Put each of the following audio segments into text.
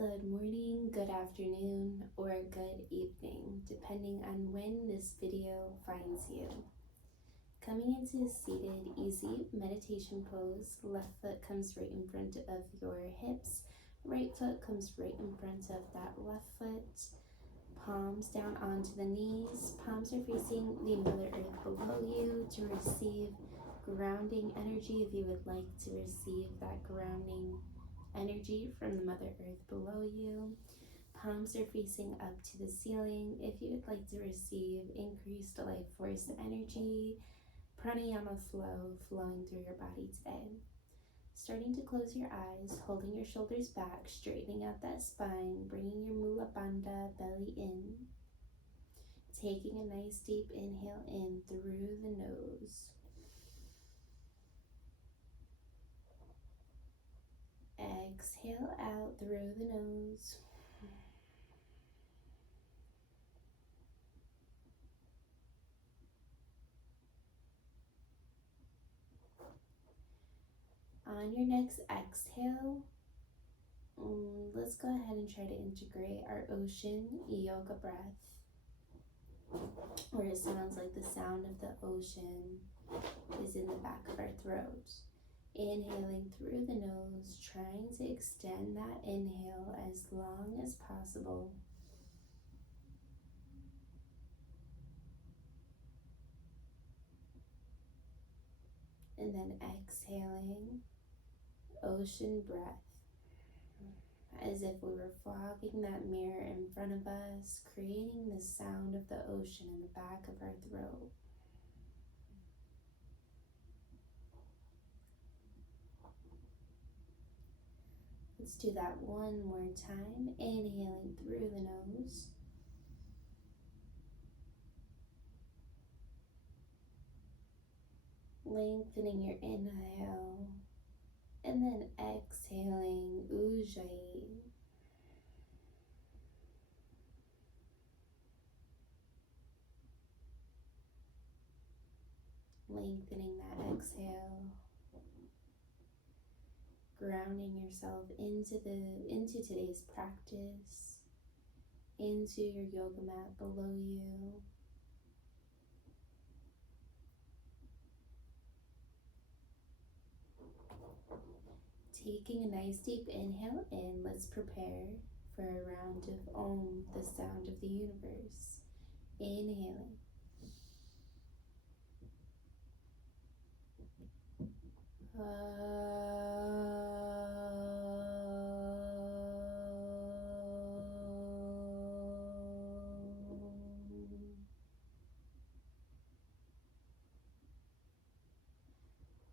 Good morning, good afternoon, or good evening, depending on when this video finds you. Coming into a seated, easy meditation pose, left foot comes right in front of your hips, right foot comes right in front of that left foot, palms down onto the knees, palms are facing the Mother Earth below you to receive grounding energy if you would like to receive that grounding energy from the Mother Earth below you. Palms are facing up to the ceiling if you would like to receive increased life force energy, pranayama flow flowing through your body today. Starting to close your eyes, holding your shoulders back, straightening out that spine, bringing your mula bandha belly in. Taking a nice deep inhale in through the nose. Exhale out through the nose. On your next exhale, let's go ahead and try to integrate our ocean yoga breath, where it sounds like the sound of the ocean is in the back of our throat. Inhaling through the nose, trying to extend that inhale as long as possible. And then exhaling, ocean breath, as if we were fogging that mirror in front of us, creating the sound of the ocean in the back of our throat. Let's do that one more time, inhaling through the nose. Lengthening your inhale, and then exhaling, Ujjayi. Lengthening that exhale, grounding yourself into today's practice, into your yoga mat below you. Taking a nice deep inhale in, let's prepare for a round of Om, the sound of the universe. Inhaling.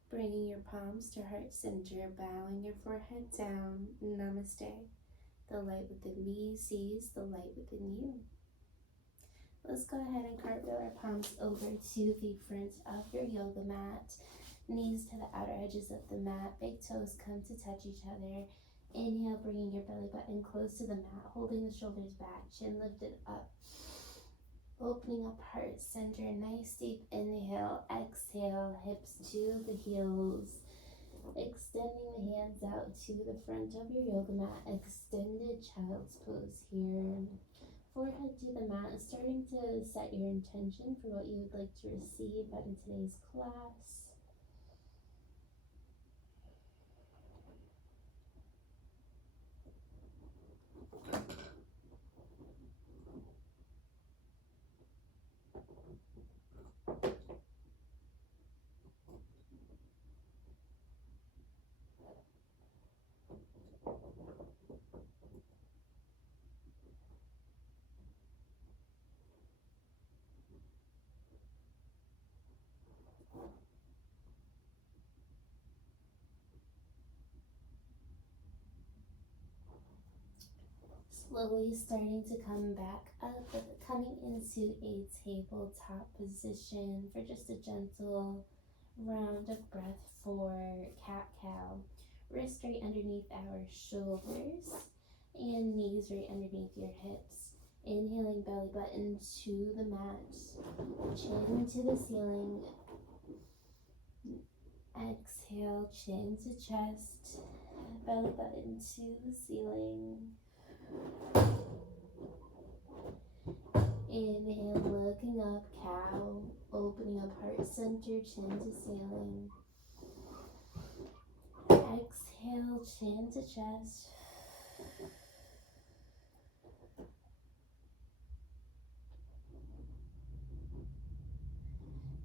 Bringing your palms to heart center, bowing your forehead down. Namaste. The light within me sees the light within you. Let's go ahead and cartwheel our palms over to the front of your yoga mat. Knees to the outer edges of the mat. Big toes come to touch each other. Inhale, bringing your belly button close to the mat, holding the shoulders back, chin lifted up. Opening up heart center, nice deep inhale, exhale, hips to the heels. Extending the hands out to the front of your yoga mat, extended child's pose here. Forehead to the mat, starting to set your intention for what you would like to receive out of today's class. Slowly starting to come back up, coming into a tabletop position for just a gentle round of breath for cat-cow. Wrist right underneath our shoulders and knees right underneath your hips. Inhaling, belly button to the mat, chin to the ceiling. Exhale, chin to chest, belly button to the ceiling. Inhale, looking up, cow, opening up heart center, chin to ceiling. Exhale, chin to chest.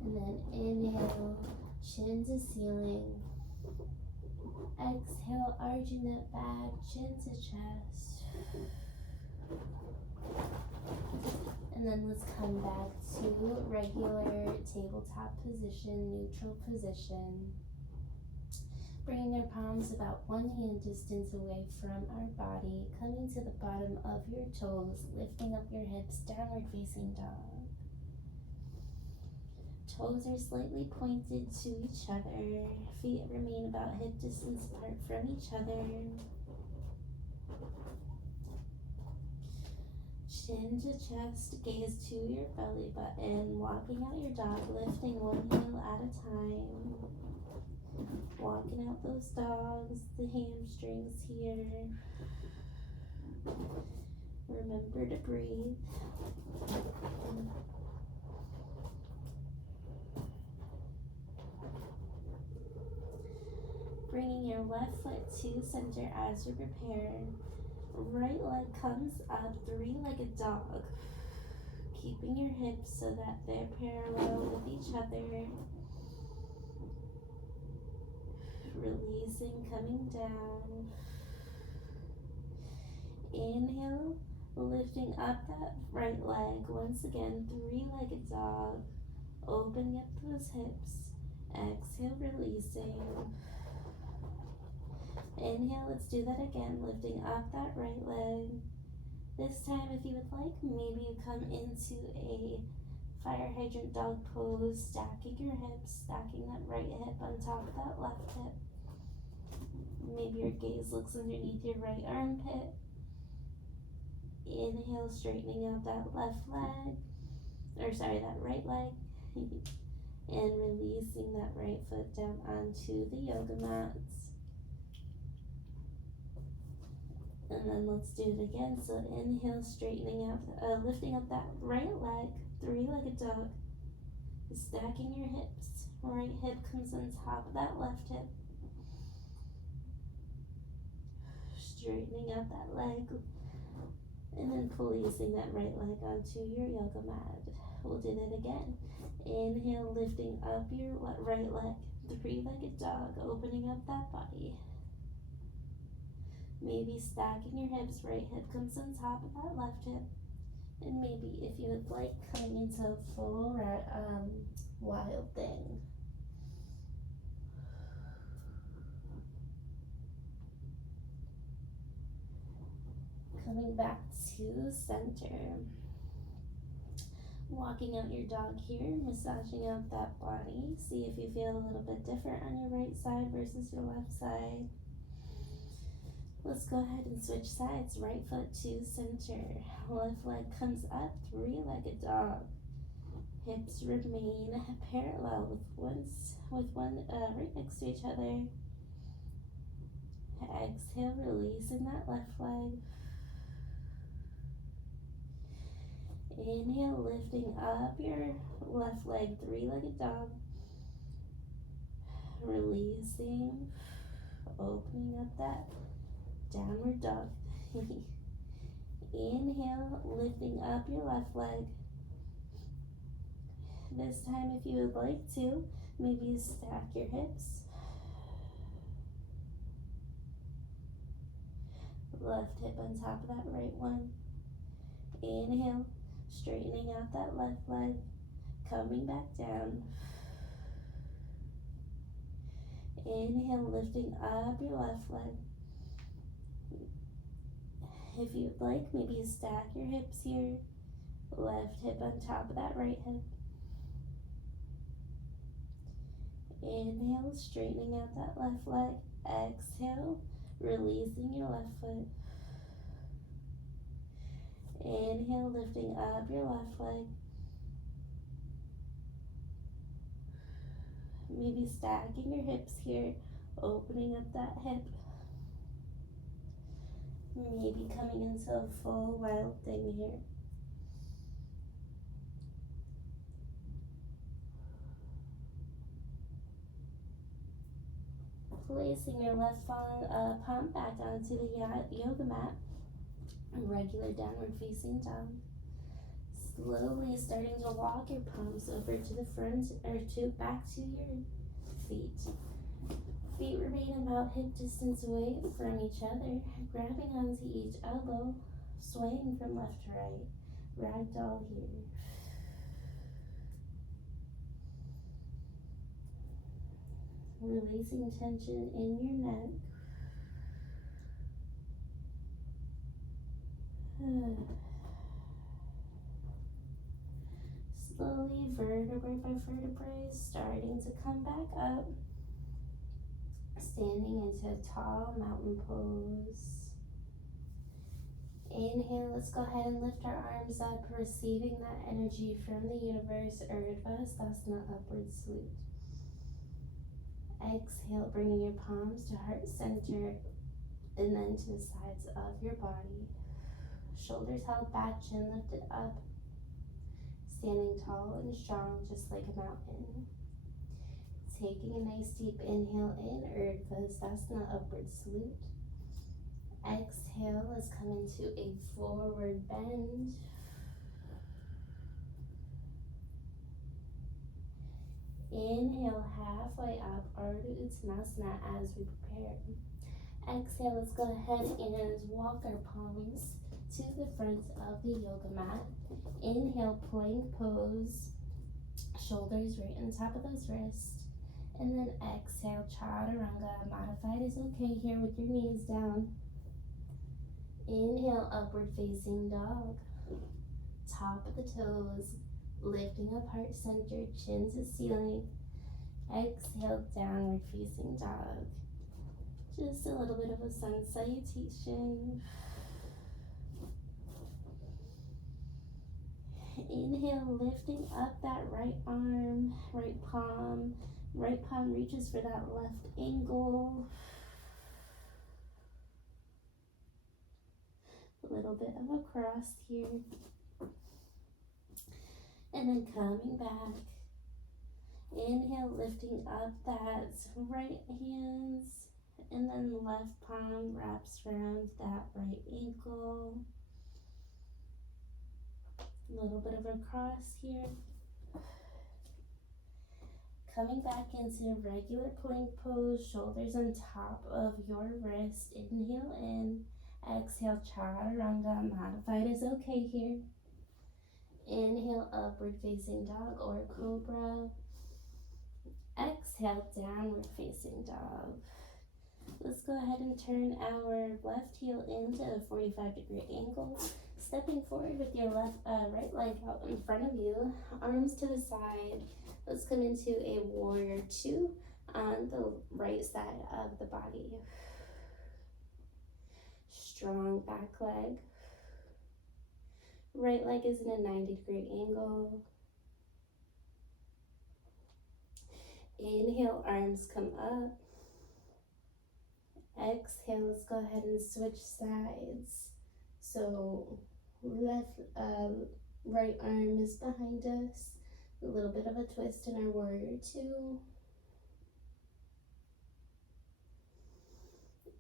And then inhale, chin to ceiling. Exhale, arching that back, chin to chest. And then let's come back to regular tabletop position, neutral position. Bringing our palms about 1 hand distance away from our body, coming to the bottom of your toes, lifting up your hips, downward facing dog. Toes are slightly pointed to each other. Feet remain about hip distance apart from each other. Chin to chest, gaze to your belly button. Walking out your dog, lifting 1 heel at a time. Walking out those dogs, the hamstrings here. Remember to breathe. Bringing your left foot to center as you prepare. Right leg comes up, 3-legged dog. Keeping your hips so that they're parallel with each other. Releasing, coming down. Inhale, lifting up that right leg. Once again, 3-legged dog. Opening up those hips. Exhale, releasing. Inhale, let's do that again, lifting up that right leg. This time, if you would like, maybe you come into a fire hydrant dog pose, stacking your hips, stacking that right hip on top of that left hip. Maybe your gaze looks underneath your right armpit. Inhale, straightening out that left leg, that right leg. And releasing that right foot down onto the yoga mats. And then let's do it again. So inhale, straightening out, lifting up that right leg, 3-legged dog. Stacking your hips. Right hip comes on top of that left hip. Straightening out that leg. And then placing that right leg onto your yoga mat. We'll do that again. Inhale, lifting up your right leg, 3-legged dog, opening up that body. Maybe stacking your hips, right hip comes on top of that left hip. And maybe if you would like, coming into a full wild thing. Coming back to center. Walking out your dog here, massaging out that body. See if you feel a little bit different on your right side versus your left side. Let's go ahead and switch sides. Right foot to center. Left leg comes up, 3-legged dog. Hips remain parallel with one right next to each other. Exhale, releasing that left leg. Inhale, lifting up your left leg, 3-legged dog. Releasing, opening up that downward dog. Inhale, lifting up your left leg. This time, if you would like to, maybe you stack your hips. Left hip on top of that right one. Inhale, straightening out that left leg, coming back down. Inhale, lifting up your left leg. If you'd like, maybe you stack your hips here. Left hip on top of that right hip. Inhale, straightening out that left leg. Exhale, releasing your left foot. Inhale, lifting up your left leg. Maybe stacking your hips here, opening up that hip. Maybe coming into a full wild thing here. Placing your left palm back onto the yoga mat. Regular downward facing dog. Slowly starting to walk your palms over to the front or back to your feet. Feet remain about hip distance away from each other, grabbing onto each elbow, swaying from left to right. Ragdoll here. Releasing tension in your neck. Slowly, vertebrae by vertebrae, starting to come back up. Standing into a tall mountain pose. Inhale, let's go ahead and lift our arms up, receiving that energy from the universe, Urdhva Sthasana, upward salute. Exhale, bringing your palms to heart center and then to the sides of your body. Shoulders held back, chin lifted up. Standing tall and strong, just like a mountain. Taking a nice deep inhale in, Urdhva Sthasana, upward salute. Exhale, let's come into a forward bend. Inhale, halfway up, Ardha Uttanasana as we prepare. Exhale, let's go ahead and walk our palms to the front of the yoga mat. Inhale, plank pose, shoulders right on top of those wrists. And then exhale, chaturanga. Modified is okay here with your knees down. Inhale, upward facing dog. Top of the toes, lifting up heart center, chin to ceiling. Exhale, downward facing dog. Just a little bit of a sun salutation. Inhale, lifting up that right arm, right palm. Right palm reaches for that left ankle. A little bit of a cross here. And then coming back. Inhale, lifting up that right hand. And then the left palm wraps around that right ankle. A little bit of a cross here. Coming back into regular plank pose, shoulders on top of your wrist. Inhale in, exhale, chaturanga. Modified is okay here. Inhale, upward facing dog or cobra. Exhale, downward facing dog. Let's go ahead and turn our left heel into a 45-degree angle. Stepping forward with your right leg out in front of you, arms to the side. Let's come into a warrior two on the right side of the body. Strong back leg. Right leg is in a 90-degree angle. Inhale, arms come up. Exhale, let's go ahead and switch sides. So right arm is behind us. A little bit of a twist in our warrior two.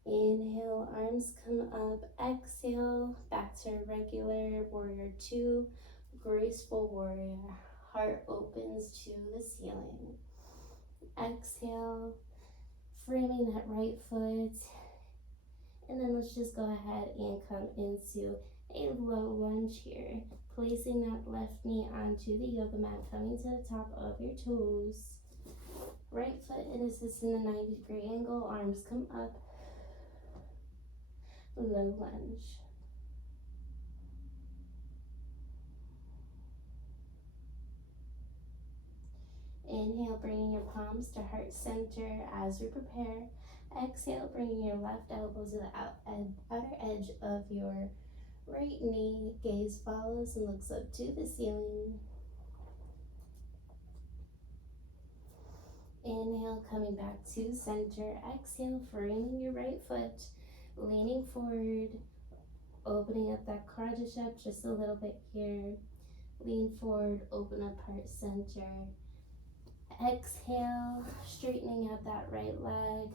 Inhale, arms come up. Exhale, back to regular warrior two. Graceful warrior. Heart opens to the ceiling. Exhale, framing that right foot. And then let's just go ahead and come into a low lunge here. Placing that left knee onto the yoga mat, coming to the top of your toes. Right foot is in a 90-degree angle, arms come up. Low lunge. Inhale, bringing your palms to heart center as we prepare. Exhale, bringing your left elbow to the outer edge of your right knee. Gaze follows and looks up to the ceiling. Inhale, coming back to center. Exhale, framing your right foot, leaning forward, opening up that quadricep just a little bit here. Lean forward, open up heart center. Exhale, straightening out that right leg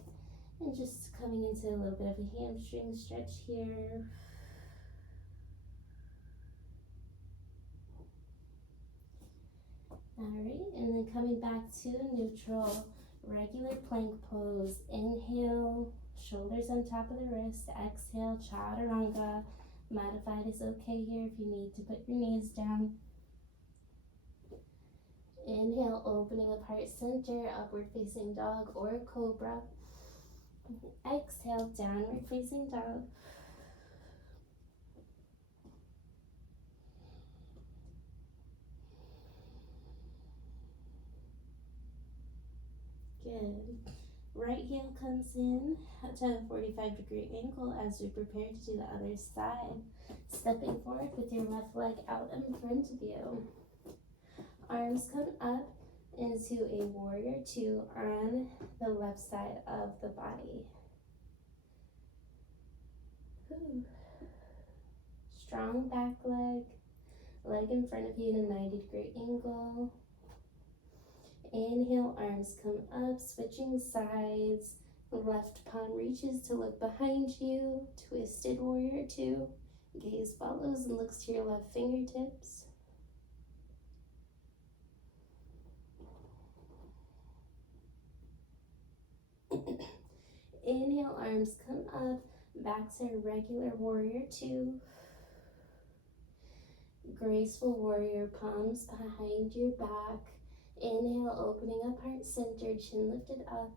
and just coming into a little bit of a hamstring stretch here. Alright, and then coming back to neutral, regular plank pose. Inhale, shoulders on top of the wrist. Exhale, chaturanga. Modified is okay here if you need to put your knees down. Inhale, opening up heart center, upward facing dog or cobra. Exhale, downward facing dog. Good. Right heel comes in to a 45-degree angle as we prepare to do the other side. Stepping forward with your left leg out in front of you. Arms come up into a warrior two on the left side of the body. Whew. Strong back leg, leg in front of you in a 90-degree angle. Inhale, arms come up, switching sides. Left palm reaches to look behind you. Twisted warrior two. Gaze follows and looks to your left fingertips. Inhale, arms come up, back to regular warrior two. Graceful warrior, palms behind your back. Inhale, opening up heart center, chin lifted up.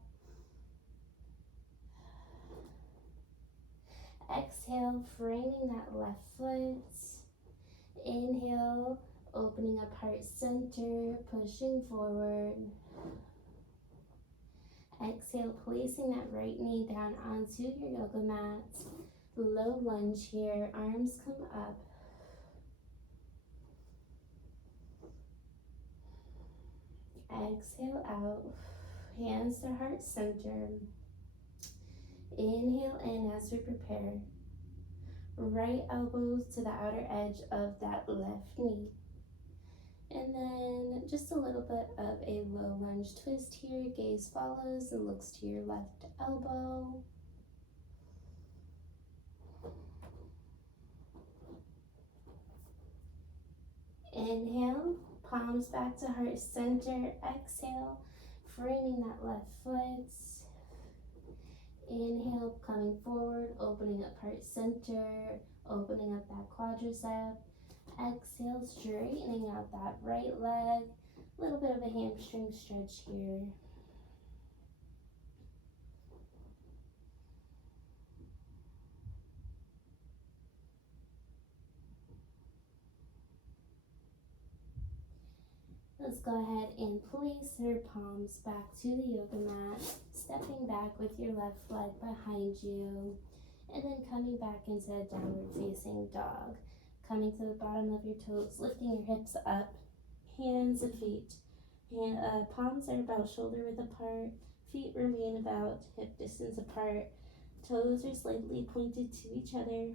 Exhale, framing that left foot. Inhale, opening up heart center, pushing forward. Exhale, placing that right knee down onto your yoga mat. Low lunge here, arms come up. Exhale out, hands to heart center. Inhale in as we prepare. Right elbows to the outer edge of that left knee. And then just a little bit of a low lunge twist here. Gaze follows and looks to your left elbow. Inhale, palms back to heart center. Exhale, framing that left foot. Inhale, coming forward, opening up heart center, opening up that quadricep. Exhale, straightening out that right leg. A little bit of a hamstring stretch here. Let's go ahead and place your palms back to the yoga mat, stepping back with your left leg behind you, and then coming back into a downward facing dog. Coming to the bottom of your toes, lifting your hips up, hands and feet. Palms are about shoulder width apart, feet remain about hip distance apart, toes are slightly pointed to each other.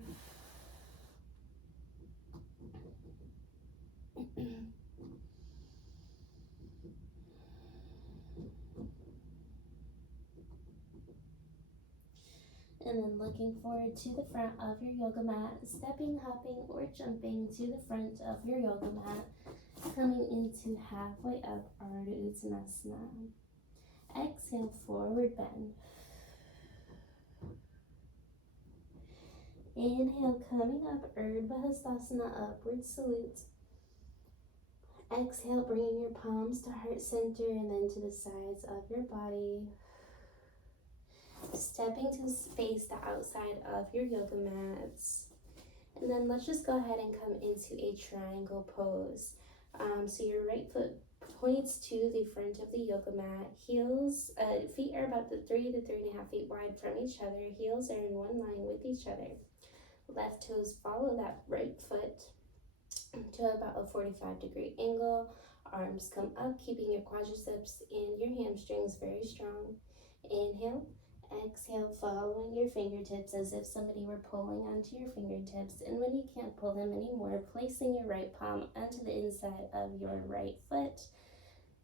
And then looking forward to the front of your yoga mat, stepping, hopping, or jumping to the front of your yoga mat, coming into halfway up Ardha Uttanasana. Exhale, forward bend. Inhale, coming up, Urdhva Hastasana, upward salute. Exhale, bringing your palms to heart center and then to the sides of your body. Stepping to space the outside of your yoga mats. And then let's just go ahead and come into a triangle pose. So your right foot points to the front of the yoga mat. Feet are about 3 to 3.5 feet wide from each other. Heels are in one line with each other. Left toes follow that right foot to about a 45-degree angle. Arms come up, keeping your quadriceps and your hamstrings very strong. Inhale. Exhale, following your fingertips as if somebody were pulling onto your fingertips. And when you can't pull them anymore, placing your right palm onto the inside of your right foot.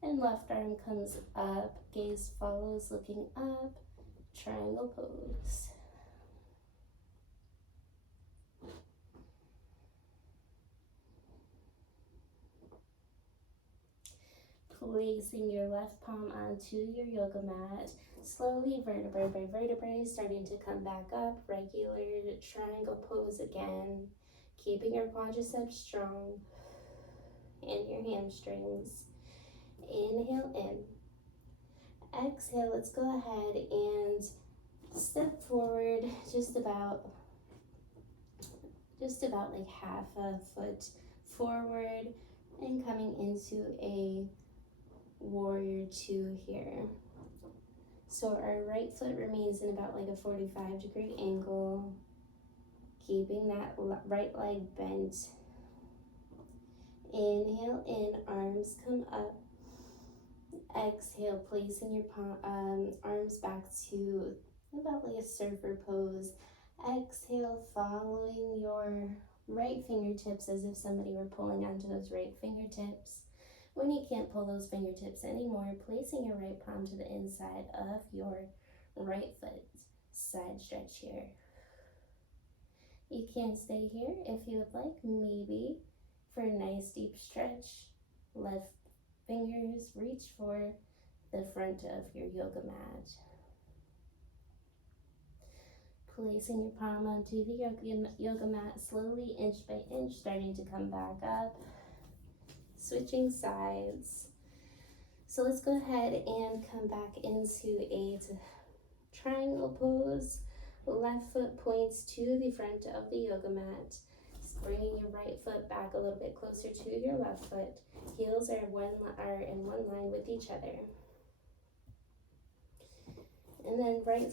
And left arm comes up, gaze follows, looking up, triangle pose. Placing your left palm onto your yoga mat, slowly vertebrae by vertebrae starting to come back up, regular triangle pose again, keeping your quadriceps strong and your hamstrings. Inhale in. Exhale, let's go ahead and step forward just about like half a foot forward and coming into a warrior two here. So our right foot remains in about like a 45-degree angle, keeping that right leg bent. Inhale in, arms come up. Exhale, placing your arms back to about like a surfer pose. Exhale, following your right fingertips as if somebody were pulling onto those right fingertips. When you can't pull those fingertips anymore, placing your right palm to the inside of your right foot. Side stretch here. You can stay here if you would like, maybe for a nice deep stretch. Left fingers reach for the front of your yoga mat. Placing your palm onto the yoga mat, slowly inch by inch, starting to come back up. Switching sides. So let's go ahead and come back into a triangle pose. Left foot points to the front of the yoga mat. Bringing your right foot back a little bit closer to your left foot. Heels are in one line with each other. And then right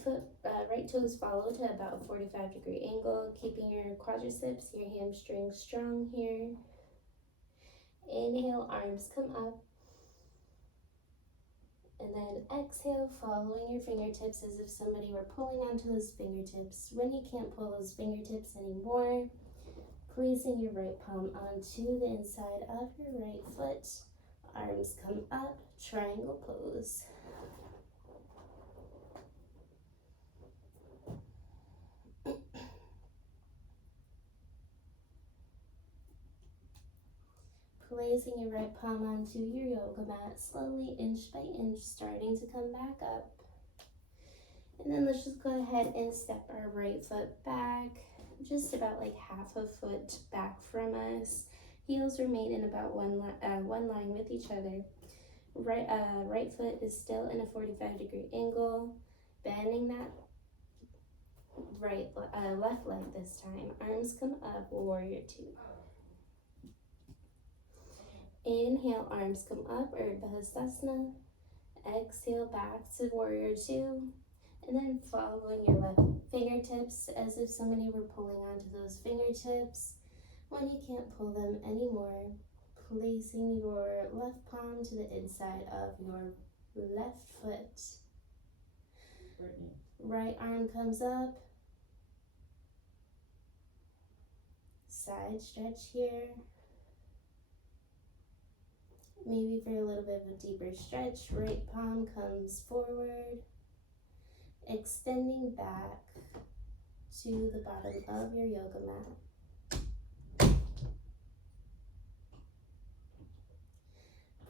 toes follow to about a 45-degree angle, keeping your quadriceps, your hamstrings strong here. Inhale, arms come up. And then exhale, following your fingertips as if somebody were pulling onto those fingertips. When you can't pull those fingertips anymore, placing your right palm onto the inside of your right foot. Arms come up, triangle pose. Placing your right palm onto your yoga mat, slowly inch by inch, starting to come back up. And then let's just go ahead and step our right foot back, just about like half a foot back from us. Heels remain in about one line with each other. Right foot is still in a 45-degree angle, bending that left leg this time. Arms come up, warrior two. Inhale, arms come up, Urdhva Hastasana. Exhale, back to warrior two. And then following your left fingertips as if somebody were pulling onto those fingertips. When you can't pull them anymore, placing your left palm to the inside of your left foot. Right arm comes up. Side stretch here. Maybe for a little bit of a deeper stretch, right palm comes forward, extending back to the bottom of your yoga mat.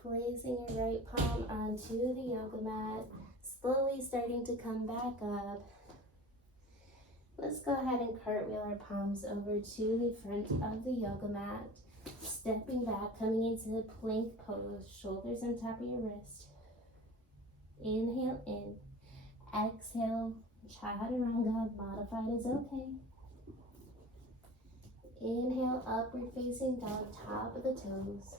Placing your right palm onto the yoga mat, slowly starting to come back up. Let's go ahead and cartwheel our palms over to the front of the yoga mat. Stepping back, coming into the plank pose, shoulders on top of your wrist. Inhale in. Exhale, chaturanga, modified is okay. Inhale, upward facing dog, top of the toes.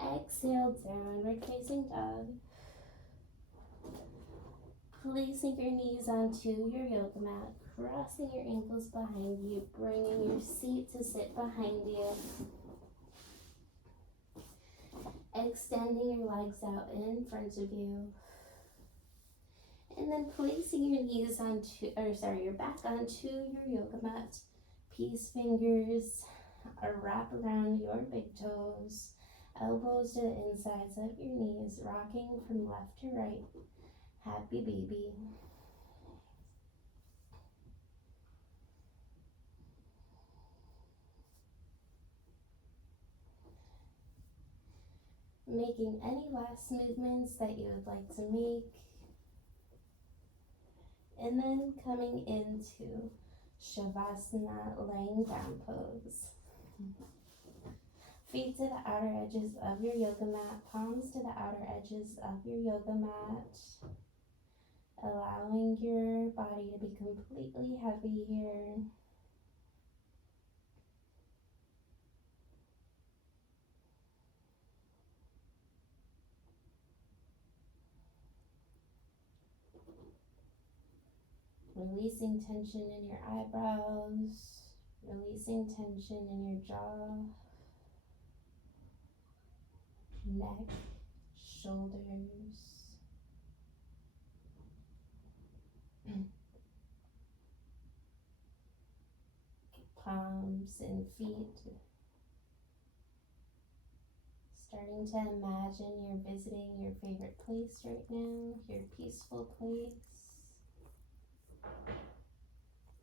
Exhale, downward facing dog. Placing your knees onto your yoga mat, crossing your ankles behind you, bringing your seat to sit behind you. Extending your legs out in front of you. And then placing your knees onto, your back onto your yoga mat. Peace fingers wrap around your big toes. Elbows to the insides of your knees, rocking from left to right. Happy baby. Making any last movements that you would like to make. And then coming into Shavasana, laying down pose. Feet to the outer edges of your yoga mat, palms to the outer edges of your yoga mat. Allowing your body to be completely heavy here. Releasing tension in your eyebrows, releasing tension in your jaw, neck, shoulders. Palms and feet. Starting to imagine you're visiting your favorite place right now, your peaceful place.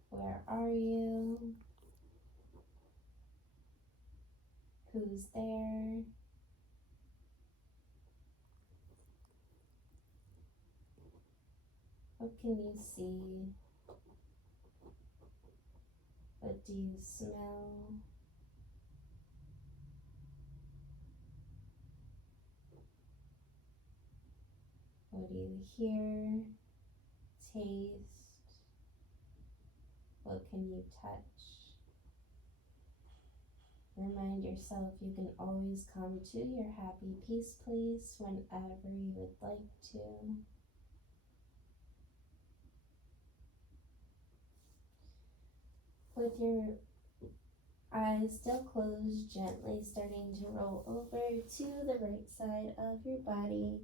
Where are you? Who's there? What can you see? What do you smell? What do you hear? Taste? What can you touch? Remind yourself you can always come to your happy peace place whenever you would like to. With your eyes still closed, gently starting to roll over to the right side of your body,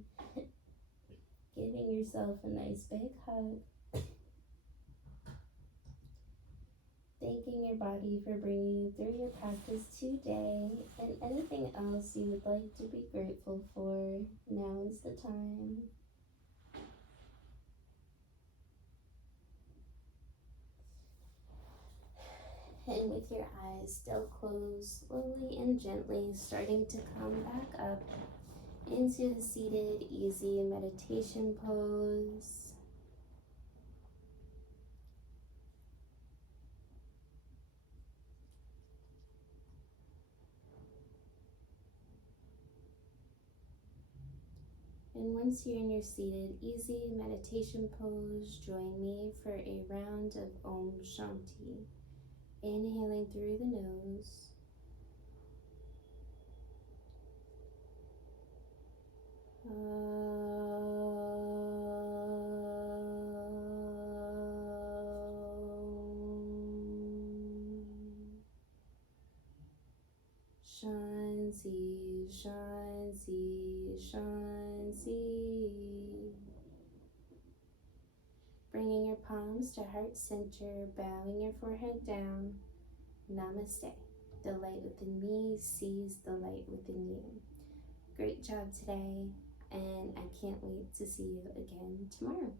giving yourself a nice big hug. Thanking your body for bringing you through your practice today, and anything else you would like to be grateful for, now is the time. And with your eyes still closed, slowly and gently starting to come back up into the seated easy meditation pose. And once you're in your seated easy meditation pose, join me for a round of Om Shanti. Inhaling through the nose. Shanti, Shanti, Shanti. Bringing your palms to heart center, bowing your forehead down. Namaste. The light within me sees the light within you. Great job today, and I can't wait to see you again tomorrow.